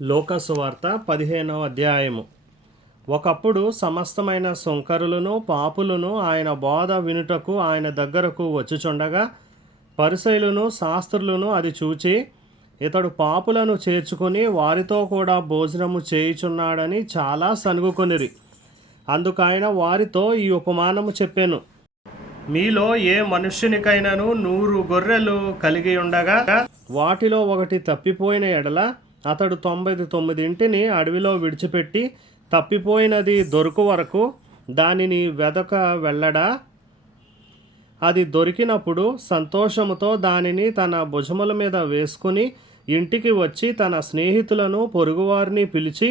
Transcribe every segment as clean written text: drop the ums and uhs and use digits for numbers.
లోకసువార్త 15వ అధ్యాయము. ఒకప్పుడు సమస్తమైన సుంకరులను పాపులను ఆయన బోధ వినుటకు ఆయన దగ్గరకు వచ్చుచుండగా పరిసయ్యులను శాస్త్రులను అది చూచి, ఇతడు పాపులను చేర్చుకుని వారితో కూడా భోజనము చేయుచున్నాడని చాలా సనుగుకొనిరి. అందుకైన వారితో ఈ ఉపమానము చెప్పెను. మీలో ఏ మనుష్యునికైనాను 100 గొర్రెలు కలిగి ఉండగా వాటిలో ఒకటి తప్పిపోయిన ఎడల అతడు 99 అడవిలో విడిచిపెట్టి తప్పిపోయినది దొరుకు వరకు దానిని వెదక వెళ్ళడా? అది దొరికినప్పుడు సంతోషముతో దానిని తన భుజముల మీద వేసుకుని ఇంటికి వచ్చి తన స్నేహితులను పొరుగువారిని పిలిచి,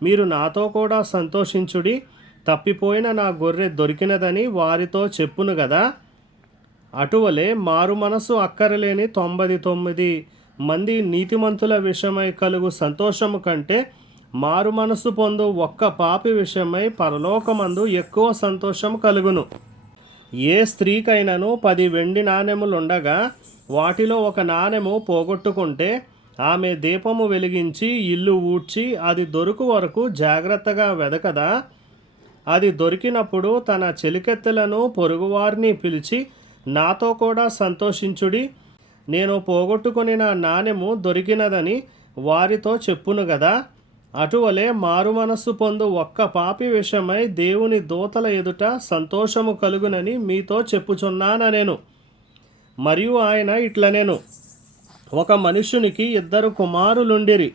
మీరు నాతో కూడా సంతోషించుడి, తప్పిపోయిన నా గొర్రె దొరికినదని వారితో చెప్పును గదా. అటువలే మారు మనసు అక్కరలేని 99 మంది నీతిమంతుల విషయమై కలుగు సంతోషము కంటే మారు మనసు పొందు ఒక్క పాపి విషయమై పరలోకమందు ఎక్కువ సంతోషం కలుగును. ఏ స్త్రీకైనాను 10 వెండి నాణెములుండగా వాటిలో ఒక నాణెము పోగొట్టుకుంటే ఆమె దీపము వెలిగించి ఇల్లు ఊడ్చి అది దొరుకు వరకు జాగ్రత్తగా వెదకదా? అది దొరికినప్పుడు తన చెలికెత్తెలను పొరుగువారిని పిలిచి, నాతో కూడా సంతోషించుడి, నేను పోగొట్టుకుని నా నాణెము దొరికినదని వారితో చెప్పును గదా. అటువలే మారు మనస్సు పొందు ఒక్క పాపి విషయమై దేవుని దూతల ఎదుట సంతోషము కలుగునని మీతో చెప్పుచున్నానెను. మరియు ఆయన ఇట్లనెను, ఒక మనుష్యునికి 2 కుమారులుండిరి.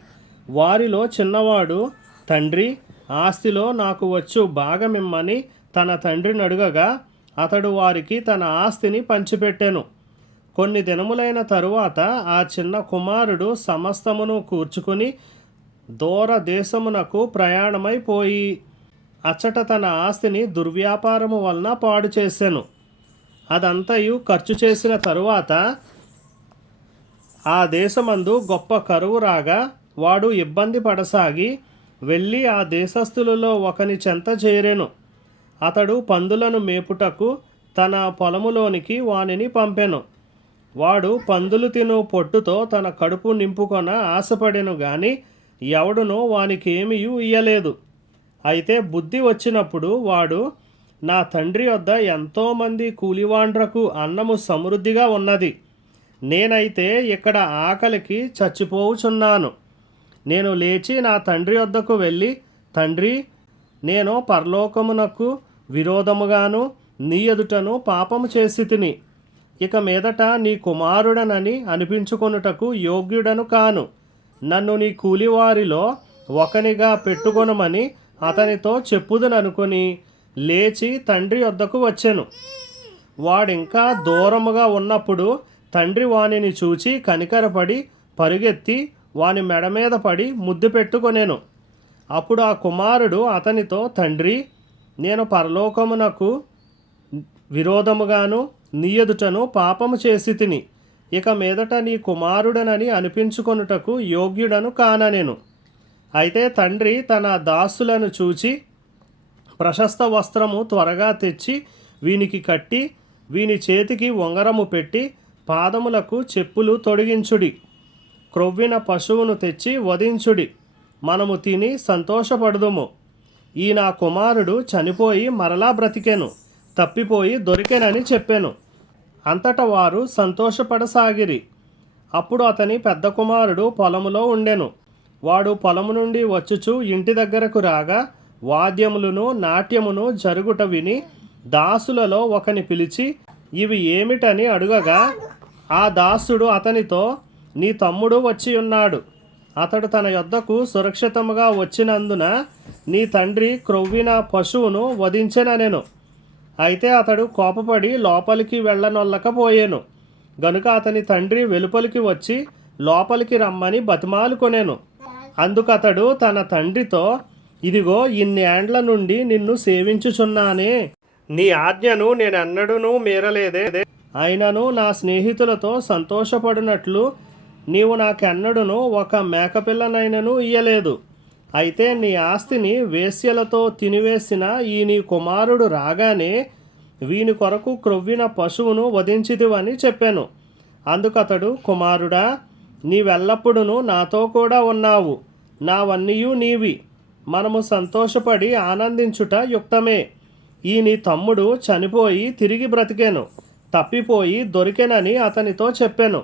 వారిలో చిన్నవాడు, తండ్రి, ఆస్తిలో నాకు వచ్చు భాగమిమ్మని తన తండ్రిని అడుగగా అతడు వారికి తన ఆస్తిని పంచిపెట్టెను. కొన్ని దినములైన తరువాత ఆ చిన్న కుమారుడు సమస్తమును కూర్చుకుని దూర దేశమునకు ప్రయాణమైపోయి అచ్చట తన ఆస్తిని దుర్వ్యాపారము వలన పాడు చేసెను. అదంతయు ఖర్చు చేసిన తరువాత ఆ దేశమందు గొప్ప కరువు రాగా వాడు ఇబ్బంది పడసాగి వెళ్ళి ఆ దేశస్థులలో ఒకని చెంత చేరెను. అతడు పందులను మేపుటకు తన పొలములోనికి వానిని పంపెను. వాడు పందులు తిను పొట్టుతో తన కడుపు నింపుకొన ఆశపడెను గాని ఎవడునో వానికేమియూ ఇయ్యలేదు. అయితే బుద్ధి వచ్చినప్పుడు వాడు, నా తండ్రి వద్ద ఎంతోమంది కూలివాండ్రకు అన్నము సమృద్ధిగా ఉన్నది, నేనైతే ఇక్కడ ఆకలికి చచ్చిపోవుచున్నాను. నేను లేచి నా తండ్రి వద్దకు వెళ్ళి, తండ్రి, నేను పరలోకమునకు విరోధముగాను నీ ఎదుటను పాపము చేసి తిని ఇక మీదట నీ కుమారుడనని అనిపించుకొనుటకు యోగ్యుడను కాను. నన్ను నీ కూలివారిలో ఒకనిగా పెట్టుకొనమని అతనితో చెప్పుదుననుకొని లేచి తండ్రి వద్దకు వచ్చెను. వాడింకా దూరముగా ఉన్నప్పుడు తండ్రి వానిని చూచి కనికరపడి పరుగెత్తి వాని మెడ మీద పడి ముద్దు పెట్టుకొనెను. అప్పుడు ఆ కుమారుడు అతనితో, తండ్రి, నేను పరలోకమునకు విరోధముగాను నీ ఎదుటను పాపము చేసి తిని ఇక మీదట నీ కుమారుడనని అనిపించుకొనుటకు యోగ్యుడను కాననెను. అయితే తండ్రి తన దాసులను చూచి, ప్రశస్త వస్త్రము త్వరగా తెచ్చి వీనికి కట్టి వీని చేతికి ఉంగరము పెట్టి పాదములకు చెప్పులు తొడిగించుడి, క్రొవ్విన పశువును తెచ్చి వధించుడి, మనము తిని సంతోషపడుదుము. ఈ నా కుమారుడు చనిపోయి మరలా బ్రతికెను, తప్పిపోయి దొరికెనని చెప్పెను. అంతటా వారు సంతోషపడసాగిరి. అప్పుడు అతని పెద్ద కుమారుడు పొలములో ఉండెను. వాడు పొలము నుండి వచ్చుచు ఇంటి దగ్గరకు రాగా వాద్యములను నాట్యమును జరుగుట విని దాసులలో ఒకని పిలిచి, ఇవి ఏమిటని అడుగగా ఆ దాసుడు అతనితో, నీ తమ్ముడు వచ్చి ఉన్నాడు, అతడు తన యొద్దకు సురక్షితముగా వచ్చినందున నీ తండ్రి క్రొవ్విన పశువును వధించెననెను. అయితే అతడు కోపపడి లోపలికి వెళ్ళనొల్లకపోయెను గనుక అతని తండ్రి వెలుపలికి వచ్చి లోపలికి రమ్మని బతిమాలుకొనెను. అందుకతడు తన తండ్రితో, ఇదిగో ఇన్ని ఏండ్ల నుండి నిన్ను సేవించుచున్నానే, నీ ఆజ్ఞను నేనెన్నడూనూ మీరలేదే, అయినను నా స్నేహితులతో సంతోషపడినట్లు నీవు నాకెన్నడూనూ ఒక మేకపిల్లనైనను ఇయ్యలేదు. అయితే నీ ఆస్తిని వేశ్యలతో తినివేసిన ఈ నీ కుమారుడు రాగానే వీని కొరకు క్రొవ్విన పశువును వధించితివని చెప్పాను. అందుకతడు, కుమారుడా, నీవెల్లప్పుడూ నాతో కూడా ఉన్నావు, నావన్నీయు నీవి, మనము సంతోషపడి ఆనందించుట యుక్తమే. ఈ నీ తమ్ముడు చనిపోయి తిరిగి బ్రతికెను, తప్పిపోయి దొరికెనని అతనితో చెప్పెను.